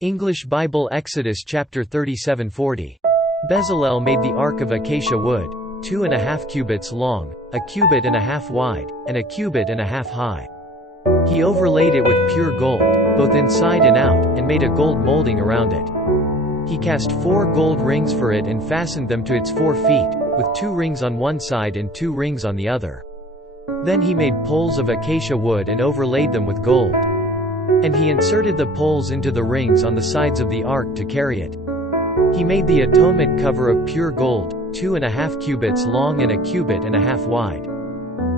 English Bible Exodus chapter 37:40. Bezalel made the ark of acacia wood, 2.5 cubits long, 1.5 cubits wide, and 1.5 cubits high. He overlaid it with pure gold, both inside and out, and made a gold molding around it. He cast 4 gold rings for it and fastened them to its 4 feet, with 2 rings on one side and 2 rings on the other. Then he made poles of acacia wood and overlaid them with gold. And he inserted the poles into the rings on the sides of the ark to carry it. He made the atonement cover of pure gold, 2.5 cubits long and 1.5 cubits wide.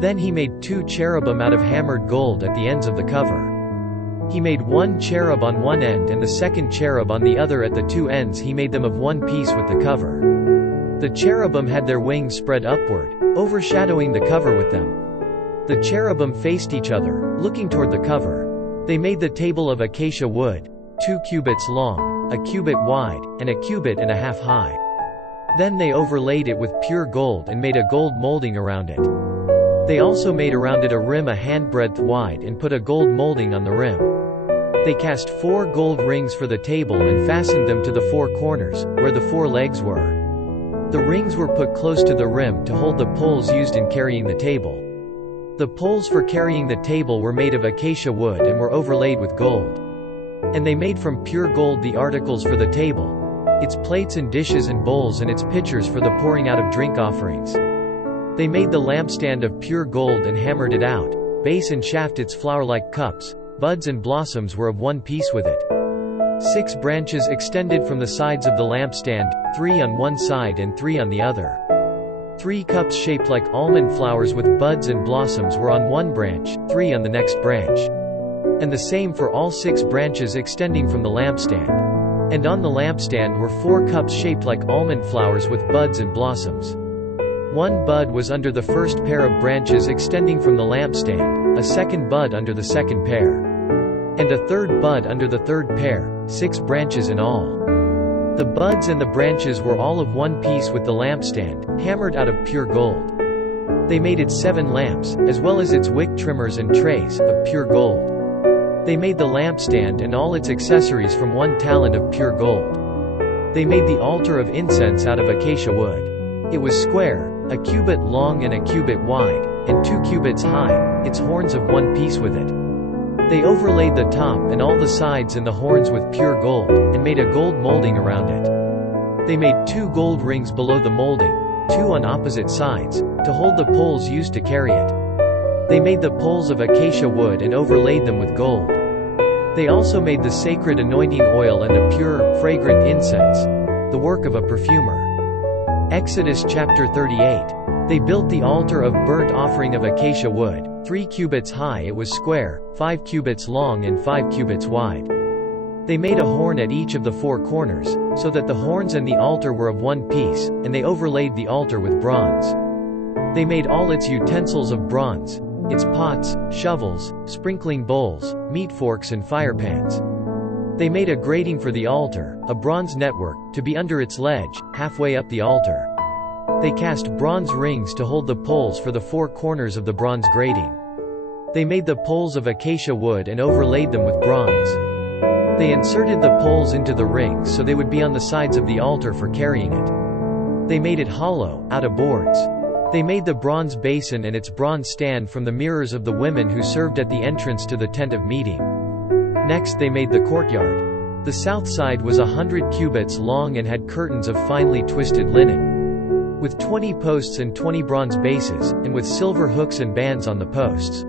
Then he made 2 cherubim out of hammered gold at the ends of the cover. He made 1 cherub on one end and the second cherub on the other at the 2 ends. He made them of one piece with the cover. The cherubim had their wings spread upward, overshadowing the cover with them. The cherubim faced each other, looking toward the cover. They made the table of acacia wood, 2 cubits long, 1 cubit wide, and 1.5 cubits high. Then they overlaid it with pure gold and made a gold molding around it. They also made around it a rim a handbreadth wide and put a gold molding on the rim. They cast 4 gold rings for the table and fastened them to the 4 corners, where the 4 legs were. The rings were put close to the rim to hold the poles used in carrying the table. The poles for carrying the table were made of acacia wood and were overlaid with gold. And they made from pure gold the articles for the table, its plates and dishes and bowls and its pitchers for the pouring out of drink offerings. They made the lampstand of pure gold and hammered it out, base and shaft its flower-like cups, buds and blossoms were of one piece with it. 6 branches extended from the sides of the lampstand, 3 on one side and 3 on the other. 3 cups shaped like almond flowers with buds and blossoms were on one branch, 3 on the next branch. And the same for all 6 branches extending from the lampstand. And on the lampstand were 4 cups shaped like almond flowers with buds and blossoms. 1 bud was under the first pair of branches extending from the lampstand, a second bud under the second pair, and a third bud under the third pair, 6 branches in all. The buds and the branches were all of one piece with the lampstand, hammered out of pure gold. They made it 7 lamps, as well as its wick trimmers and trays, of pure gold. They made the lampstand and all its accessories from 1 talent of pure gold. They made the altar of incense out of acacia wood. It was square, 1 cubit long and 1 cubit wide, and 2 cubits high, its horns of one piece with it. They overlaid the top and all the sides and the horns with pure gold, and made a gold molding around it. They made 2 gold rings below the molding, 2 on opposite sides, to hold the poles used to carry it. They made the poles of acacia wood and overlaid them with gold. They also made the sacred anointing oil and the pure, fragrant incense, the work of a perfumer. Exodus chapter 38. They built the altar of burnt offering of acacia wood, 3 cubits high. It was square, 5 cubits long and 5 cubits wide. They made a horn at each of the 4 corners, so that the horns and the altar were of one piece, and they overlaid the altar with bronze. They made all its utensils of bronze, its pots, shovels, sprinkling bowls, meat forks and fire pans. They made a grating for the altar, a bronze network, to be under its ledge, halfway up the altar. They cast bronze rings to hold the poles for the 4 corners of the bronze grating. They made the poles of acacia wood and overlaid them with bronze. They inserted the poles into the rings so they would be on the sides of the altar for carrying it. They made it hollow, out of boards. They made the bronze basin and its bronze stand from the mirrors of the women who served at the entrance to the tent of meeting. Next they made the courtyard. The south side was 100 cubits long and had curtains of finely twisted linen, with 20 posts and 20 bronze bases, and with silver hooks and bands on the posts.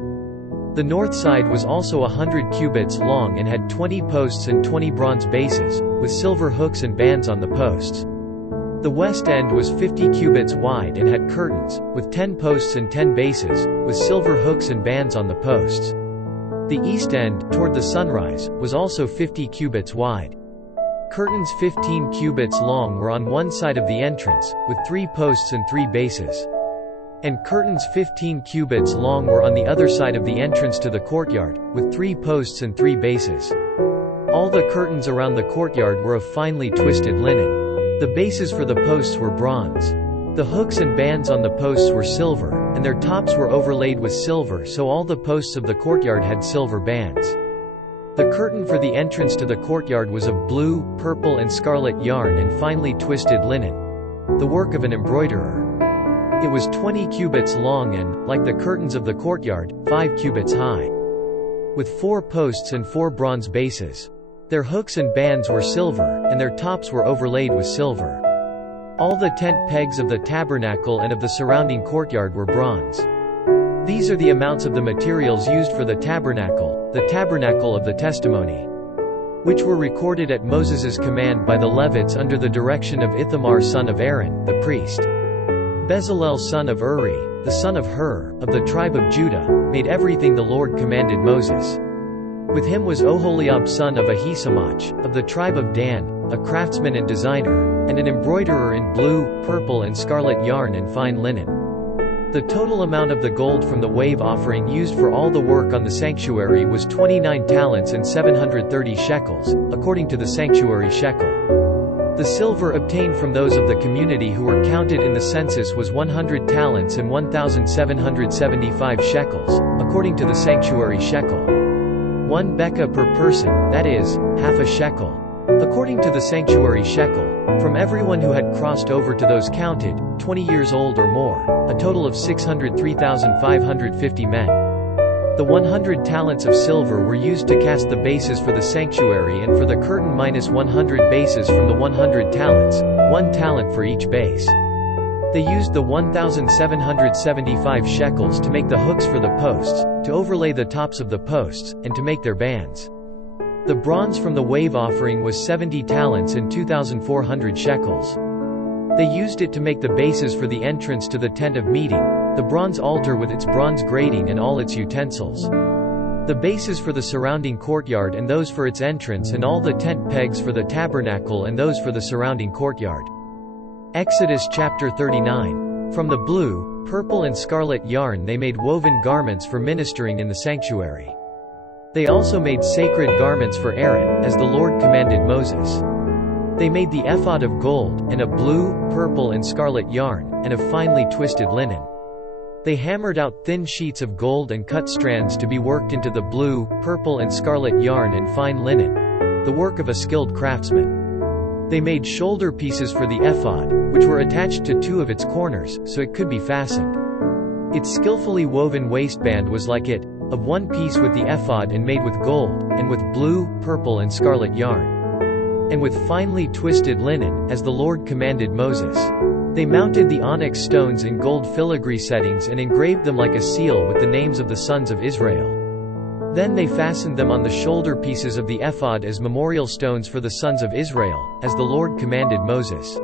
The north side was also 100 cubits long and had 20 posts and 20 bronze bases, with silver hooks and bands on the posts. The west end was 50 cubits wide and had curtains, with 10 posts and 10 bases, with silver hooks and bands on the posts. The east end, toward the sunrise, was also 50 cubits wide. Curtains 15 cubits long were on one side of the entrance, with 3 posts and 3 bases. And curtains 15 cubits long were on the other side of the entrance to the courtyard, with 3 posts and 3 bases. All the curtains around the courtyard were of finely twisted linen. The bases for the posts were bronze. The hooks and bands on the posts were silver, and their tops were overlaid with silver, so all the posts of the courtyard had silver bands. The curtain for the entrance to the courtyard was of blue, purple and scarlet yarn and finely twisted linen, the work of an embroiderer. It was 20 cubits long and, like the curtains of the courtyard, 5 cubits high, with 4 posts and 4 bronze bases. Their hooks and bands were silver, and their tops were overlaid with silver. All the tent pegs of the tabernacle and of the surrounding courtyard were bronze. These are the amounts of the materials used for the tabernacle of the testimony, which were recorded at Moses' command by the Levites under the direction of Ithamar son of Aaron, the priest. Bezalel son of Uri, the son of Hur, of the tribe of Judah, made everything the Lord commanded Moses. With him was Oholiab son of Ahisamach, of the tribe of Dan, a craftsman and designer, and an embroiderer in blue, purple and scarlet yarn and fine linen. The total amount of the gold from the wave offering used for all the work on the sanctuary was 29 talents and 730 shekels, according to the sanctuary shekel. The silver obtained from those of the community who were counted in the census was 100 talents and 1,775 shekels, according to the sanctuary shekel. 1 bekah per person, that is, half a shekel, according to the sanctuary shekel, from everyone who had crossed over to those counted, 20 years old or more, a total of 603,550 men. The 100 talents of silver were used to cast the bases for the sanctuary and for the curtain minus 100 bases from the 100 talents, 1 talent for each base. They used the 1,775 shekels to make the hooks for the posts, to overlay the tops of the posts, and to make their bands. The bronze from the wave offering was 70 talents and 2,400 shekels. They used it to make the bases for the entrance to the tent of meeting, the bronze altar with its bronze grating and all its utensils, the bases for the surrounding courtyard and those for its entrance, and all the tent pegs for the tabernacle and those for the surrounding courtyard. Exodus chapter 39. From the blue, purple and scarlet yarn they made woven garments for ministering in the sanctuary. They also made sacred garments for Aaron, as the Lord commanded Moses. They made the ephod of gold, and of blue, purple and scarlet yarn, and of finely twisted linen. They hammered out thin sheets of gold and cut strands to be worked into the blue, purple and scarlet yarn and fine linen, the work of a skilled craftsman. They made shoulder pieces for the ephod, which were attached to 2 of its corners, so it could be fastened. Its skillfully woven waistband was like it, of 1 piece with the ephod and made with gold, and with blue, purple and scarlet yarn, and with finely twisted linen, as the Lord commanded Moses. They mounted the onyx stones in gold filigree settings and engraved them like a seal with the names of the sons of Israel. Then they fastened them on the shoulder pieces of the ephod as memorial stones for the sons of Israel, as the Lord commanded Moses.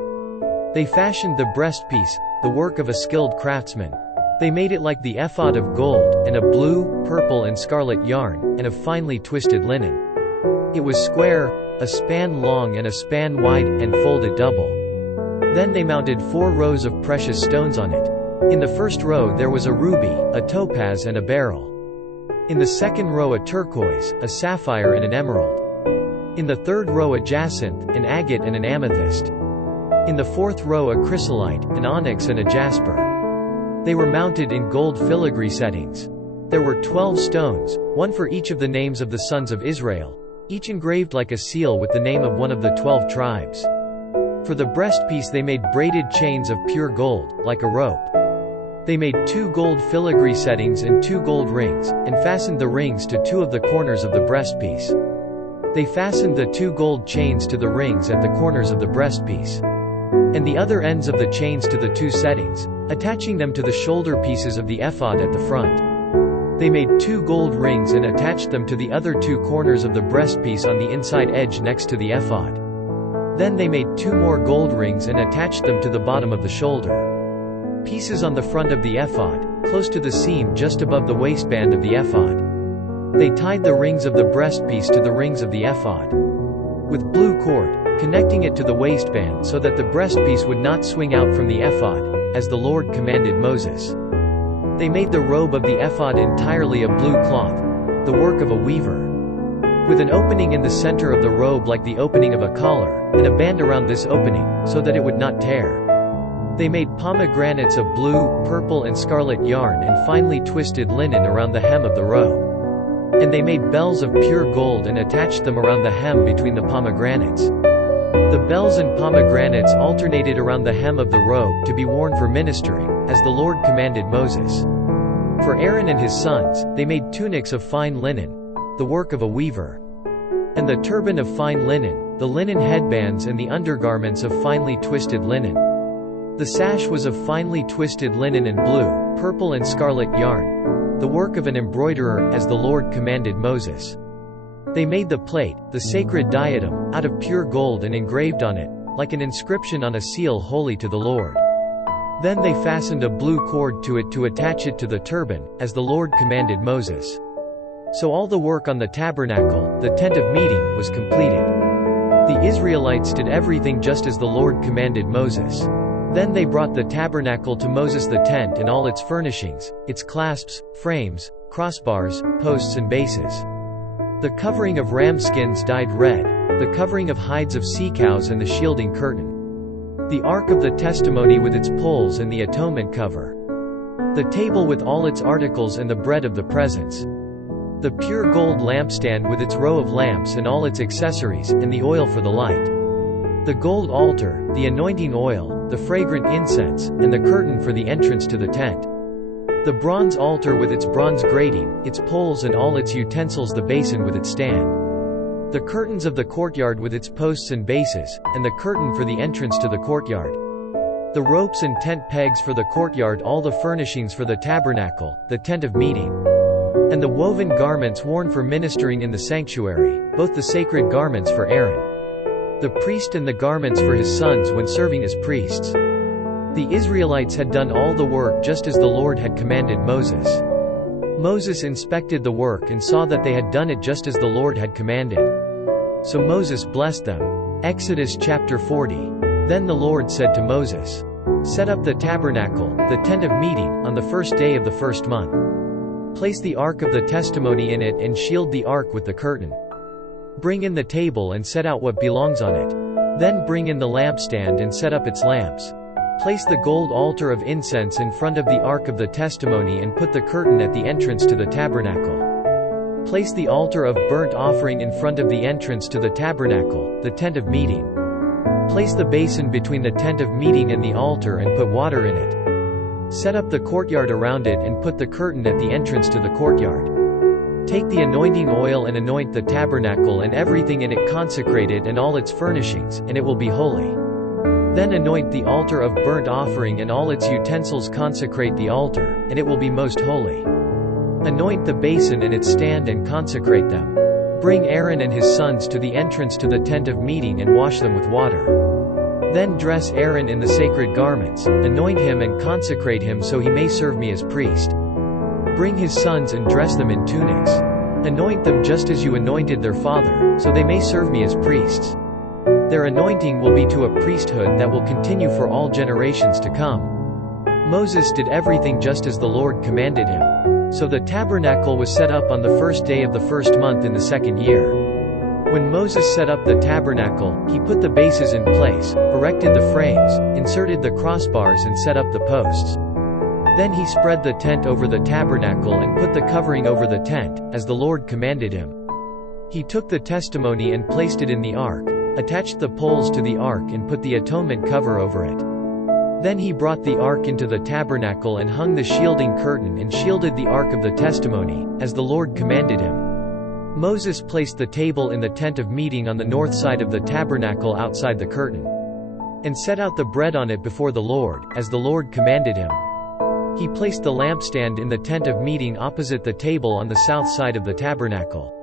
They fashioned the breastpiece, the work of a skilled craftsman. They made it like the ephod of gold, and of blue, purple and scarlet yarn, and of finely twisted linen. It was square, a span long and a span wide, and folded double. Then they mounted 4 rows of precious stones on it. In the first row there was a ruby, a topaz and a beryl. In the second row a turquoise, a sapphire and an emerald. In the third row a jacinth, an agate and an amethyst. In the fourth row a chrysolite, an onyx and a jasper. They were mounted in gold filigree settings. There were 12 stones, 1 for each of the names of the sons of Israel, each engraved like a seal with the name of one of the 12 tribes. For the breastpiece they made braided chains of pure gold, like a rope. They made 2 gold filigree settings and 2 gold rings, and fastened the rings to 2 of the corners of the breastpiece. They fastened the 2 gold chains to the rings at the corners of the breastpiece, and the other ends of the chains to the 2 settings, attaching them to the shoulder pieces of the ephod at the front. They made 2 gold rings and attached them to the other 2 corners of the breastpiece on the inside edge next to the ephod. Then they made 2 more gold rings and attached them to the bottom of the shoulder pieces on the front of the ephod, close to the seam just above the waistband of the ephod. They tied the rings of the breastpiece to the rings of the ephod with blue cord, connecting it to the waistband so that the breastpiece would not swing out from the ephod, as the Lord commanded Moses. They made the robe of the ephod entirely of blue cloth, the work of a weaver, with an opening in the center of the robe like the opening of a collar, and a band around this opening, so that it would not tear. They made pomegranates of blue, purple and scarlet yarn and finely twisted linen around the hem of the robe. And they made bells of pure gold and attached them around the hem between the pomegranates. The bells and pomegranates alternated around the hem of the robe to be worn for ministering, as the Lord commanded Moses. For Aaron and his sons, they made tunics of fine linen, the work of a weaver. And the turban of fine linen, the linen headbands and the undergarments of finely twisted linen. The sash was of finely twisted linen and blue, purple and scarlet yarn, the work of an embroiderer, as the Lord commanded Moses. They made the plate, the sacred diadem, out of pure gold and engraved on it, like an inscription on a seal, holy to the Lord. Then they fastened a blue cord to it to attach it to the turban, as the Lord commanded Moses. So all the work on the tabernacle, the tent of meeting, was completed. The Israelites did everything just as the Lord commanded Moses. Then they brought the tabernacle to Moses, the tent and all its furnishings, its clasps, frames, crossbars, posts and bases. The covering of ram skins dyed red, the covering of hides of sea cows and the shielding curtain. The ark of the testimony with its poles and the atonement cover. The table with all its articles and the bread of the presence. The pure gold lampstand with its row of lamps and all its accessories, and the oil for the light. The gold altar, the anointing oil, the fragrant incense, and the curtain for the entrance to the tent. The bronze altar with its bronze grating, its poles and all its utensils, the basin with its stand. The curtains of the courtyard with its posts and bases, and the curtain for the entrance to the courtyard. The ropes and tent pegs for the courtyard, all the furnishings for the tabernacle, the tent of meeting. And the woven garments worn for ministering in the sanctuary, both the sacred garments for Aaron, the priest, and the garments for his sons when serving as priests. The Israelites had done all the work just as the Lord had commanded Moses. Moses inspected the work and saw that they had done it just as the Lord had commanded. So Moses blessed them. Exodus chapter 40. Then the Lord said to Moses, "Set up the tabernacle, the tent of meeting, on the first day of the first month. Place the ark of the testimony in it and shield the ark with the curtain. Bring in the table and set out what belongs on it. Then bring in the lampstand and set up its lamps. Place the gold altar of incense in front of the ark of the testimony and put the curtain at the entrance to the tabernacle. Place the altar of burnt offering in front of the entrance to the tabernacle, the tent of meeting. Place the basin between the tent of meeting and the altar and put water in it. Set up the courtyard around it and put the curtain at the entrance to the courtyard. Take the anointing oil and anoint the tabernacle and everything in it, consecrate it and all its furnishings, and it will be holy. Then anoint the altar of burnt offering and all its utensils, consecrate the altar, and it will be most holy. Anoint the basin and its stand and consecrate them. Bring Aaron and his sons to the entrance to the tent of meeting and wash them with water. Then dress Aaron in the sacred garments, anoint him and consecrate him so he may serve me as priest. Bring his sons and dress them in tunics. Anoint them just as you anointed their father, so they may serve me as priests. Their anointing will be to a priesthood that will continue for all generations to come." Moses did everything just as the Lord commanded him. So the tabernacle was set up on the first day of the first month in the second year. When Moses set up the tabernacle, he put the bases in place, erected the frames, inserted the crossbars and set up the posts. Then he spread the tent over the tabernacle and put the covering over the tent, as the Lord commanded him. He took the testimony and placed it in the ark, attached the poles to the ark and put the atonement cover over it. Then he brought the ark into the tabernacle and hung the shielding curtain and shielded the ark of the testimony, as the Lord commanded him. Moses placed the table in the tent of meeting on the north side of the tabernacle outside the curtain, and set out the bread on it before the Lord, as the Lord commanded him. He placed the lampstand in the tent of meeting opposite the table on the south side of the tabernacle,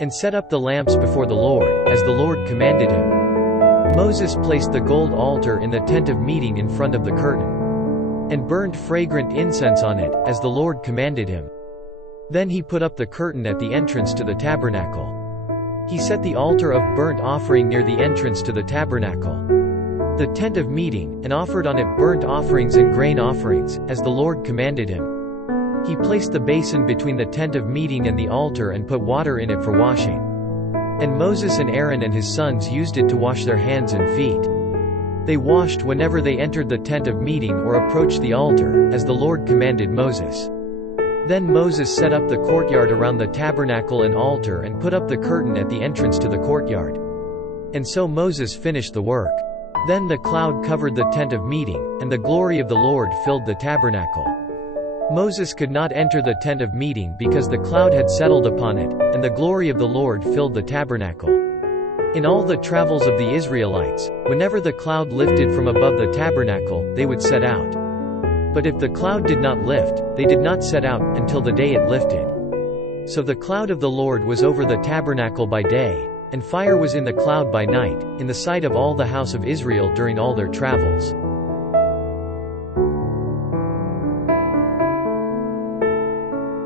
and set up the lamps before the Lord, as the Lord commanded him. Moses placed the gold altar in the tent of meeting in front of the curtain, and burned fragrant incense on it, as the Lord commanded him. Then he put up the curtain at the entrance to the tabernacle. He set the altar of burnt offering near the entrance to the tabernacle, the tent of meeting, and offered on it burnt offerings and grain offerings, as the Lord commanded him. He placed the basin between the tent of meeting and the altar and put water in it for washing. And Moses and Aaron and his sons used it to wash their hands and feet. They washed whenever they entered the tent of meeting or approached the altar, as the Lord commanded Moses. Then Moses set up the courtyard around the tabernacle and altar and put up the curtain at the entrance to the courtyard. And so Moses finished the work. Then the cloud covered the tent of meeting, and the glory of the Lord filled the tabernacle. Moses could not enter the tent of meeting because the cloud had settled upon it, and the glory of the Lord filled the tabernacle. In all the travels of the Israelites, whenever the cloud lifted from above the tabernacle, they would set out. But if the cloud did not lift, they did not set out, until the day it lifted. So the cloud of the Lord was over the tabernacle by day, and fire was in the cloud by night, in the sight of all the house of Israel during all their travels.